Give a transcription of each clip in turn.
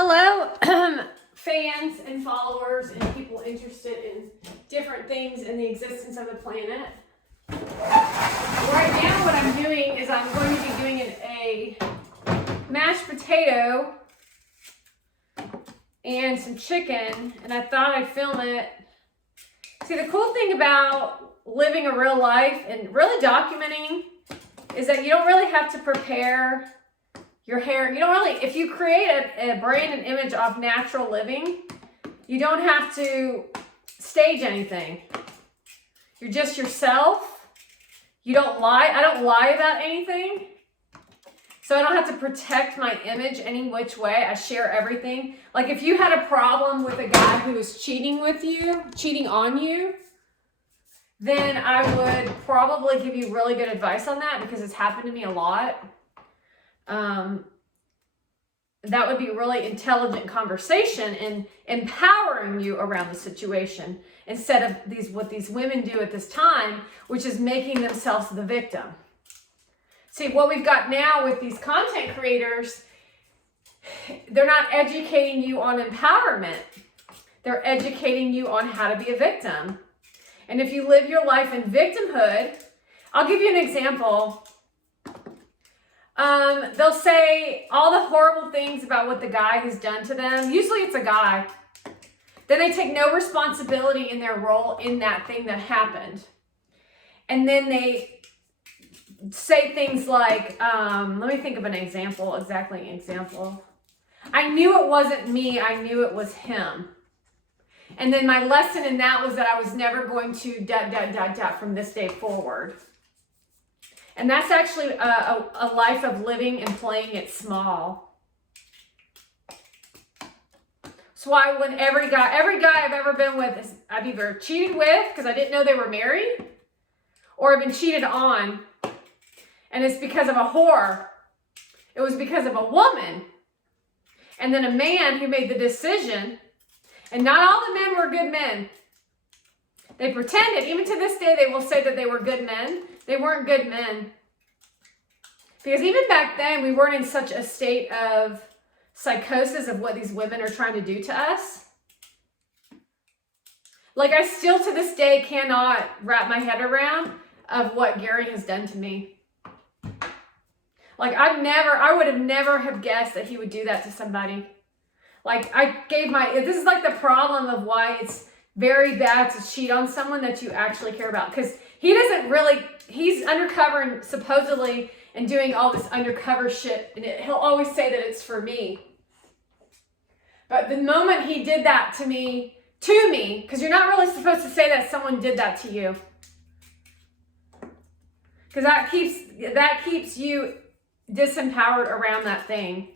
Hello, fans and followers and people interested in different things in the existence of the planet. Right now what I'm doing is I'm going to be doing a mashed potato and some chicken, and I thought I'd film it. See, the cool thing about living a real life and really documenting is that you don't really have to prepare your hair. You don't really, if you create a brand and image off natural living, you don't have to stage anything. You're just yourself. You don't lie. I don't lie about anything. So I don't have to protect my image any which way. I share everything. Like if you had a problem with a guy who was cheating on you, then I would probably give you really good advice on that because it's happened to me a lot. That would be really intelligent conversation and empowering you around the situation instead of what these women do at this time, which is making themselves the victim. See, what we've got now with these content creators, they're not educating you on empowerment. They're educating you on how to be a victim. And if you live your life in victimhood, I'll give you an example. They'll say all the horrible things about what the guy has done to them. Usually it's a guy. Then they take no responsibility in their role in that thing that happened. And then they say things like, let me think of an example, I knew it wasn't me, I knew it was him. And then my lesson in that was that I was never going to ... from this day forward. And that's actually a life of living and playing it small. That's why when every guy I've ever been with, I've either cheated with because I didn't know they were married, or I've been cheated on. And it's because of a whore. It was because of a woman. And then a man who made the decision. And not all the men were good men. They pretended. Even to this day, they will say that they were good men. They weren't good men. Because even back then, we weren't in such a state of psychosis of what these women are trying to do to us. Like, I still to this day cannot wrap my head around of what Gary has done to me. Like, I would have never have guessed that he would do that to somebody. Like, this is like the problem of why it's very bad to cheat on someone that you actually care about. Because he's undercover and supposedly and doing all this undercover shit. And he'll always say that it's for me. But the moment he did that to me, because you're not really supposed to say that someone did that to you. Because that keeps you disempowered around that thing.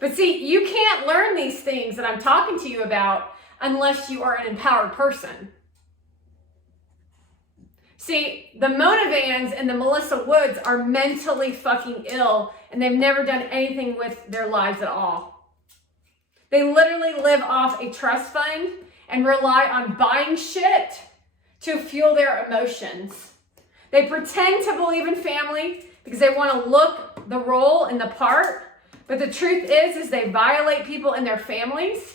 But see, you can't learn these things that I'm talking to you about unless you are an empowered person. See, the Mona Vans and the Melissa Woods are mentally fucking ill, and they've never done anything with their lives at all. They literally live off a trust fund and rely on buying shit to fuel their emotions. They pretend to believe in family because they want to look the role and the part. But the truth is they violate people in their families.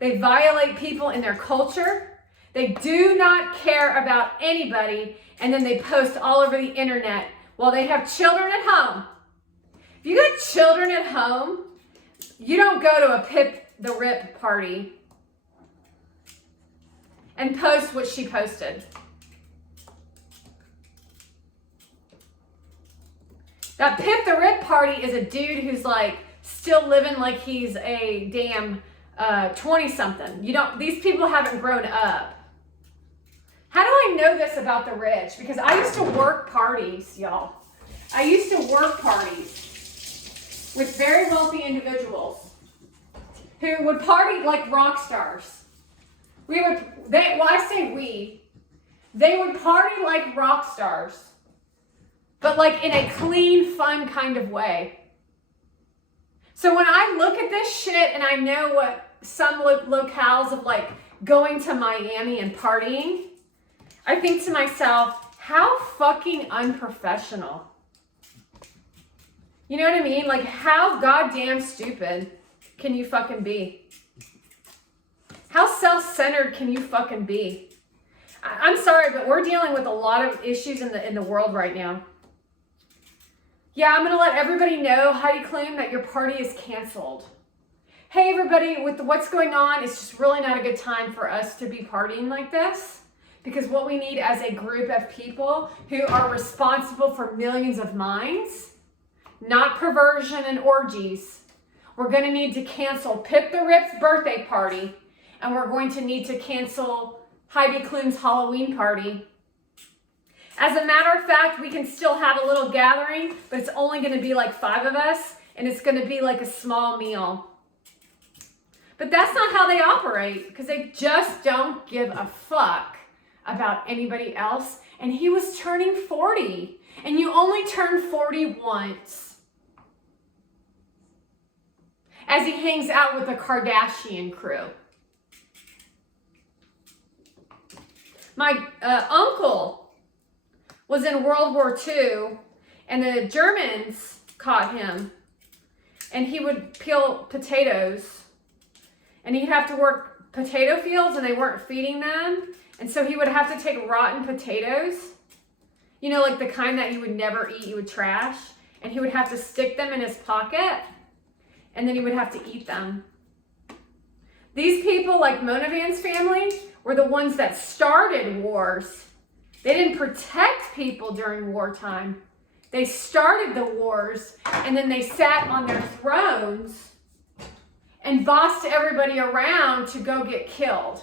They violate people in their culture. They do not care about anybody. And then they post all over the internet while they have children at home. If you got children at home, you don't go to a Pip the Rip party and post what she posted. That Pip the Rip party is a dude who's like still living like he's a damn 20-something. These people haven't grown up. How do I know this about the rich? Because I used to work parties, y'all. I used to work parties with very wealthy individuals who would party like rock stars. They would party like rock stars. But like in a clean, fun kind of way. So when I look at this shit and I know what some locales of like going to Miami and partying, I think to myself, how fucking unprofessional. You know what I mean? Like, how goddamn stupid. can you fucking be? How self-centered can you fucking be? I'm sorry, but we're dealing with a lot of issues in the world right now. Yeah, I'm going to let everybody know, Heidi Klum, that your party is canceled. Hey, everybody, with what's going on, it's just really not a good time for us to be partying like this. Because what we need as a group of people who are responsible for millions of minds, not perversion and orgies, we're going to need to cancel Pip the Rip's birthday party. And we're going to need to cancel Heidi Klum's Halloween party. As a matter of fact, we can still have a little gathering, but it's only going to be like 5 of us, and it's going to be like a small meal. But that's not how they operate, because they just don't give a fuck about anybody else. And he was turning 40, and you only turn 40 once. As he hangs out with the Kardashian crew. My uncle was in World War II, and the Germans caught him, and he would peel potatoes, and he'd have to work potato fields, and they weren't feeding them, and so he would have to take rotten potatoes, you know, like the kind that you would never eat, you would trash, and he would have to stick them in his pocket, and then he would have to eat them. These people, like Mona Van's family, were the ones that started wars. They didn't protect people during wartime. They started the wars, and then they sat on their thrones and bossed everybody around to go get killed.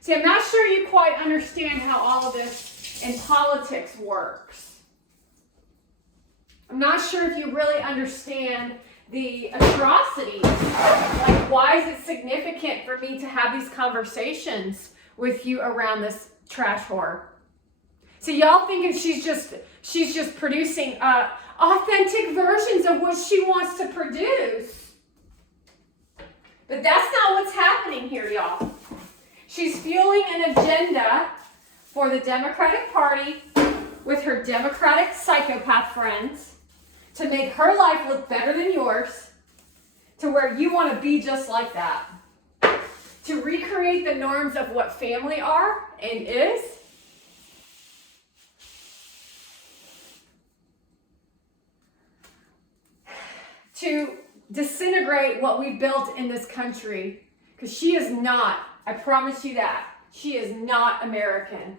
See, I'm not sure you quite understand how all of this in politics works. I'm not sure if you really understand the atrocities. Like, why is it significant for me to have these conversations with you around this trash whore? So y'all thinking she's just producing authentic versions of what she wants to produce. But that's not what's happening here, y'all. She's fueling an agenda for the Democratic Party with her Democratic psychopath friends to make her life look better than yours, to where you want to be just like that. To recreate the norms of what family are and is. To disintegrate what we built in this country. Because she is not, I promise you that, she is not American.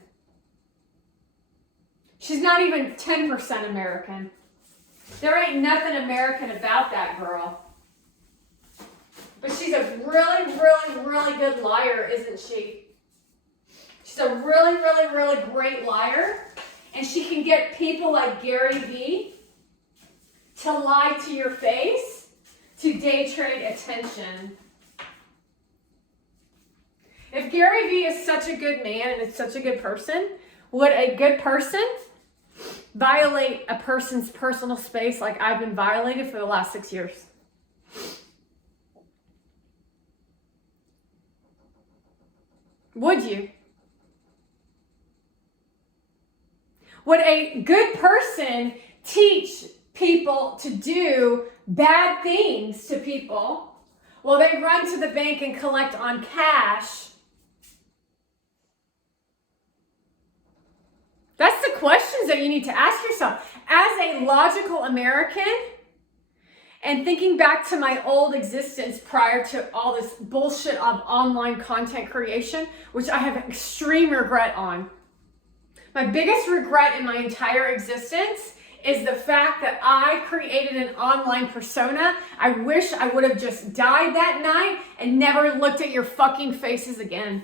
She's not even 10% American. There ain't nothing American about that girl. But she's a really, really, really good liar, isn't she? She's a really, really, really great liar. And she can get people like Gary Vee to lie to your face, to day trade attention. If Gary Vee is such a good man and is such a good person, would a good person violate a person's personal space like I've been violated for the last 6 years? Would you? Would a good person teach people to do bad things to people while they run to the bank and collect on cash? That's the questions that you need to ask yourself. As a logical American, and thinking back to my old existence prior to all this bullshit of online content creation, which I have extreme regret on. My biggest regret in my entire existence is the fact that I created an online persona. I wish I would have just died that night and never looked at your fucking faces again.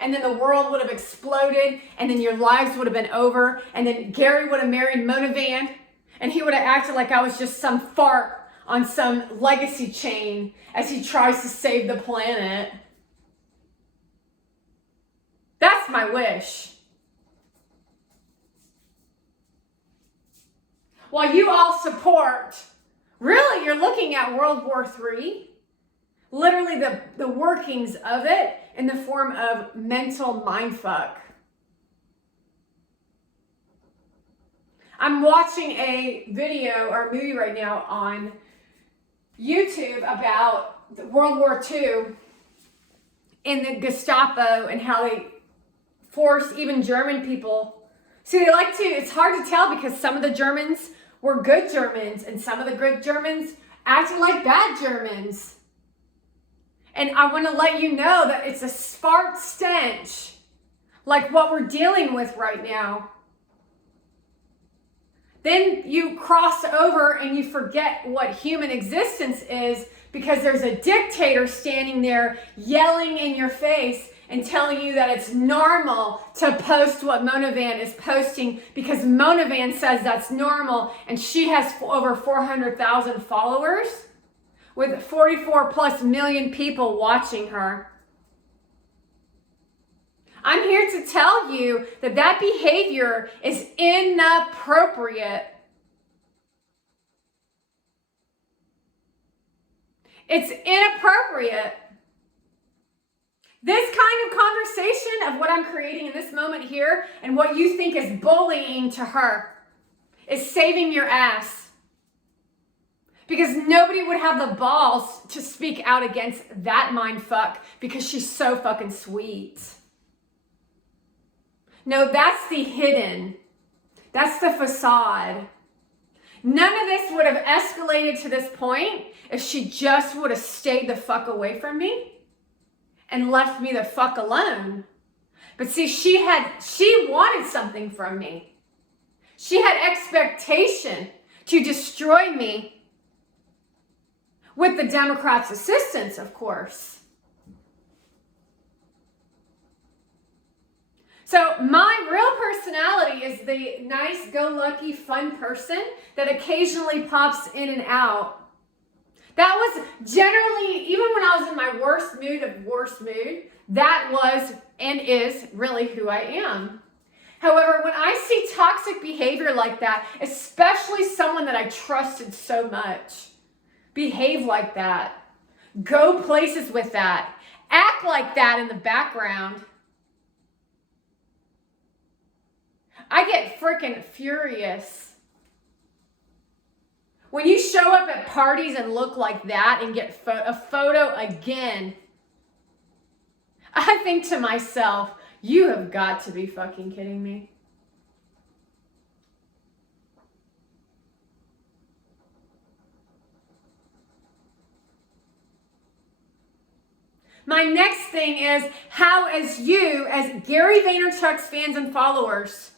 And then the world would have exploded, and then your lives would have been over, and then Gary would have married Mona Van, and he would have acted like I was just some fart on some legacy chain as he tries to save the planet. That's my wish. While you all support, really, you're looking at World War III, literally the workings of it in the form of mental mindfuck. I'm watching a video or a movie right now on YouTube about World War II and the Gestapo and how they forced even German people. See, they like to, it's hard to tell because some of the Germans were good Germans and some of the good Germans acted like bad Germans. And I want to let you know that it's a fart stench, like what we're dealing with right now. Then you cross over and you forget what human existence is because there's a dictator standing there yelling in your face and telling you that it's normal to post what Mona Van is posting because Mona Van says that's normal and she has over 400,000 followers with 44 plus million people watching her. I'm here to tell you that that behavior is inappropriate. It's inappropriate. This kind of conversation of what I'm creating in this moment here and what you think is bullying to her is saving your ass. Because nobody would have the balls to speak out against that mindfuck because she's so fucking sweet. No, that's the hidden. That's the facade. None of this would have escalated to this point if she just would have stayed the fuck away from me and left me the fuck alone. But see, she wanted something from me. She had expectation to destroy me with the Democrats' assistance, of course. So my real personality is the nice, go-lucky, fun person that occasionally pops in and out. That was generally, even when I was in my worst mood, that was and is really who I am. However, when I see toxic behavior like that, especially someone that I trusted so much, behave like that, go places with that, act like that in the background, I get freaking furious. When you show up at parties and look like that and get a photo again, I think to myself, you have got to be fucking kidding me. My next thing is how as Gary Vaynerchuk's fans and followers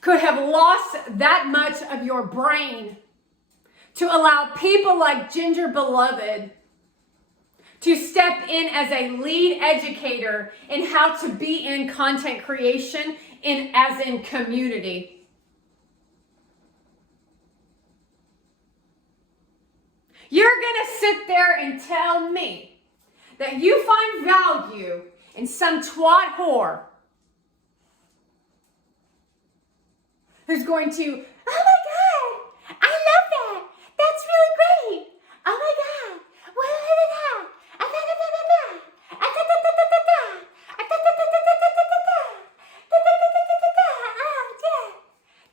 could have lost that much of your brain to allow people like Ginger Beloved to step in as a lead educator in how to be in content creation as in community. You're gonna sit there and tell me that you find value in some twat whore who's going to, oh my God, I love that. That's really great. Oh my God.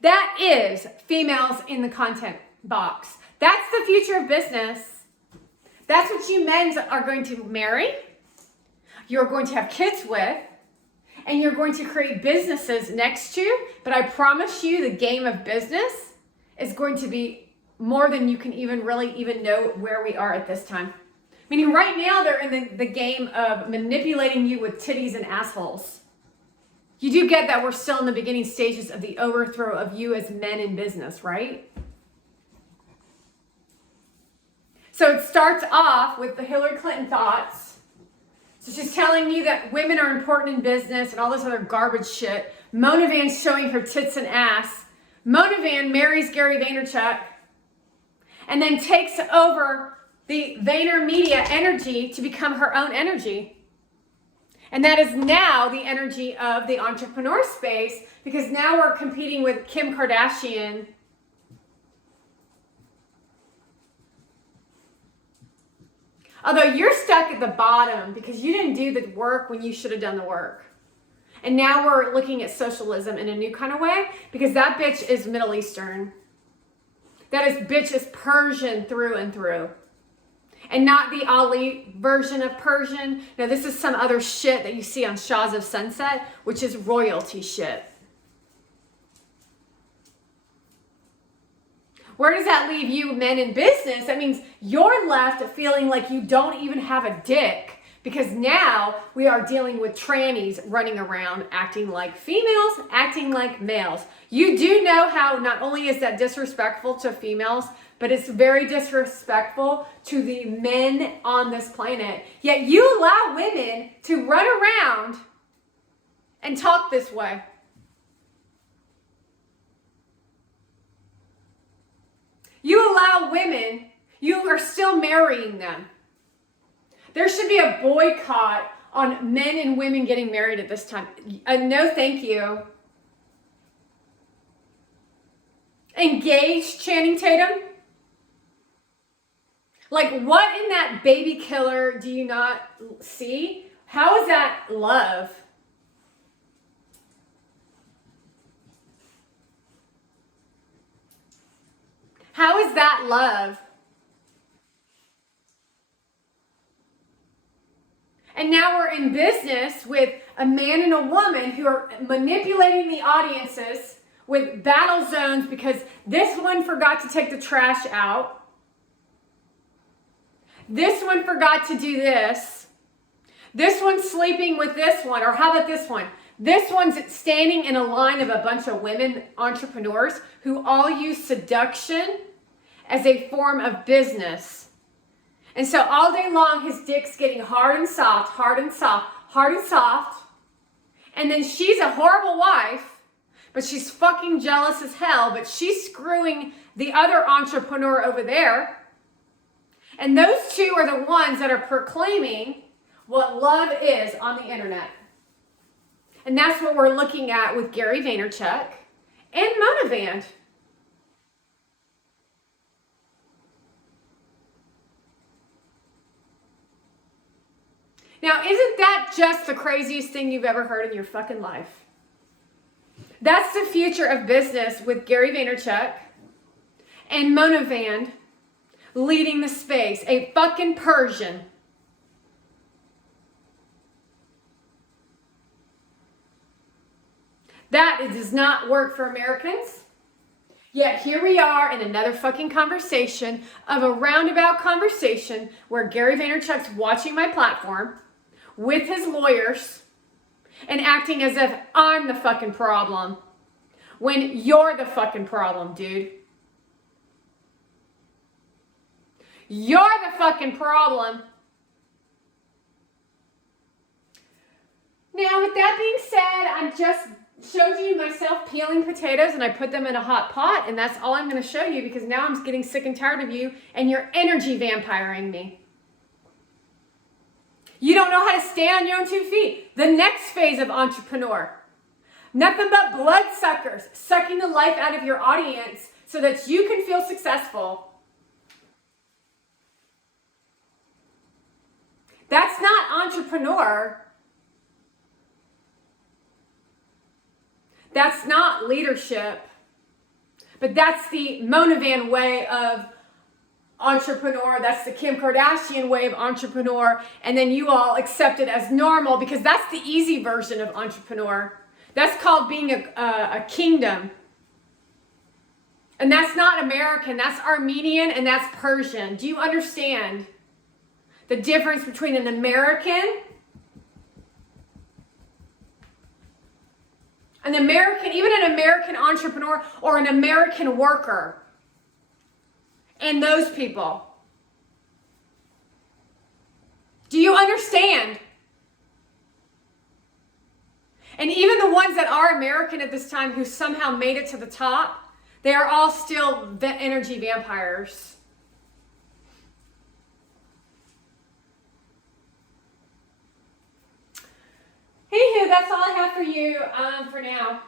That is females in the content box. That's the future of business. That's what you men are going to marry, you're going to have kids with, and you're going to create businesses next to. But I promise you the game of business is going to be more than you can even know where we are at this time. Meaning right now they're in the game of manipulating you with titties and assholes. You do get that we're still in the beginning stages of the overthrow of you as men in business, right? So it starts off with the Hillary Clinton thoughts. So she's telling you that women are important in business and all this other garbage shit. Mona Van's showing her tits and ass. Mona Van marries Gary Vaynerchuk and then takes over the VaynerMedia energy to become her own energy. And that is now the energy of the entrepreneur space, because now we're competing with Kim Kardashian. Although you're stuck at the bottom because you didn't do the work when you should have done the work. And now we're looking at socialism in a new kind of way, because that bitch is Middle Eastern. That bitch is Persian through and through. And not the Ali version of Persian. No, this is some other shit that you see on Shahs of Sunset, which is royalty shit. Where does that leave you men in business? That means you're left feeling like you don't even have a dick, because now we are dealing with trannies running around acting like females, acting like males. You do know how not only is that disrespectful to females, but it's very disrespectful to the men on this planet. Yet you allow women to run around and talk this way. You allow women, you are still marrying them. There should be a boycott on men and women getting married at this time. No, thank you. Engaged, Channing Tatum? Like, what in that baby killer do you not see? How is that love? How is that love? And now we're in business with a man and a woman who are manipulating the audiences with battle zones because this one forgot to take the trash out. This one forgot to do this. This one's sleeping with this one. Or how about this one? This one's standing in a line of a bunch of women entrepreneurs who all use seduction as a form of business. And so all day long, his dick's getting hard and soft, hard and soft, hard and soft. And then she's a horrible wife, but she's fucking jealous as hell, but she's screwing the other entrepreneur over there. And those two are the ones that are proclaiming what love is on the internet. And that's what we're looking at with Gary Vaynerchuk and Monavand. Now, isn't that just the craziest thing you've ever heard in your fucking life? That's the future of business with Gary Vaynerchuk and Monavand leading the space, a fucking Persian. That does not work for Americans. Yet here we are in another fucking conversation of a roundabout conversation where Gary Vaynerchuk's watching my platform with his lawyers and acting as if I'm the fucking problem when you're the fucking problem, dude. You're the fucking problem. Now, with that being said, I just showed you myself peeling potatoes and I put them in a hot pot, and that's all I'm going to show you because now I'm getting sick and tired of you and you're energy vampiring me. You don't know how to stay on your own 2 feet. The next phase of entrepreneur. Nothing but bloodsuckers sucking the life out of your audience so that you can feel successful. That's not entrepreneur. That's not leadership. But that's the Monavand way of entrepreneur. That's the Kim Kardashian way of entrepreneur. And then you all accept it as normal because that's the easy version of entrepreneur. That's called being a kingdom. And that's not American. That's Armenian and that's Persian. Do you understand the difference between an American, even an American entrepreneur or an American worker, and those people? Do you understand? And even the ones that are American at this time who somehow made it to the top, they are all still energy vampires. Anywho, that's all I have for you for now.